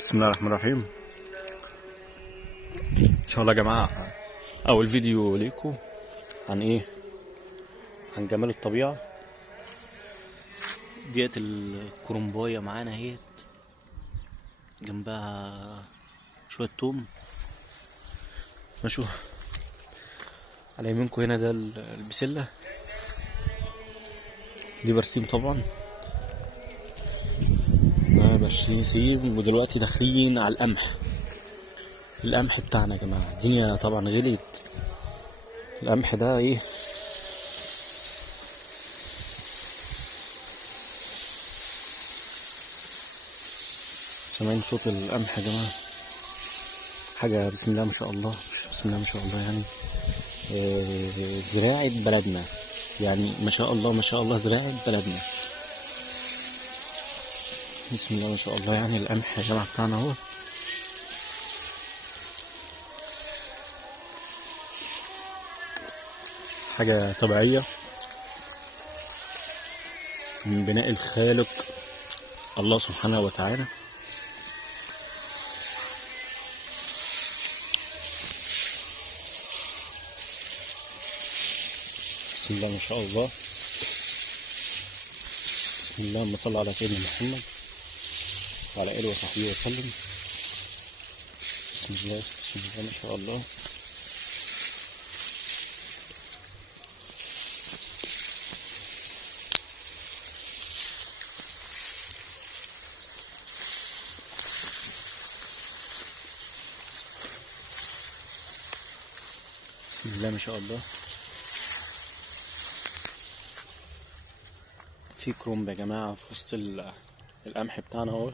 بسم الله الرحمن الرحيم. ان شاء الله يا جماعه اول فيديو ليكم عن ايه، عن جمال الطبيعه. ديت الكرنبايه معانا اهيت، جنبها شويه توم. ماشوا على يمينكم هنا ده البسله، دي برسيم طبعا، ده برسيم. ودلوقتي داخلين على القمح بتاعنا يا جماعه. الدنيا طبعا غليت. القمح ده ايه، سامعين صوت القمح يا جماعه؟ حاجه بسم الله ما شاء الله، بسم الله ما شاء الله يعني. زراعة بلدنا يعني، ما شاء الله ما شاء الله، زراعة بلدنا بسم الله ما شاء الله. يعني القمح يا جماعة بتاعنا اهو، حاجة طبيعية من بناء الخالق الله سبحانه وتعالى. بسم الله ما شاء الله، بسم الله. اللهم صل على سيدنا محمد وعلى آله وصحبه وسلم. بسم الله بسم الله ما شاء الله. بسم الله ما شاء الله. في كرومب يا جماعة في وسط القمح بتاعنا اهو.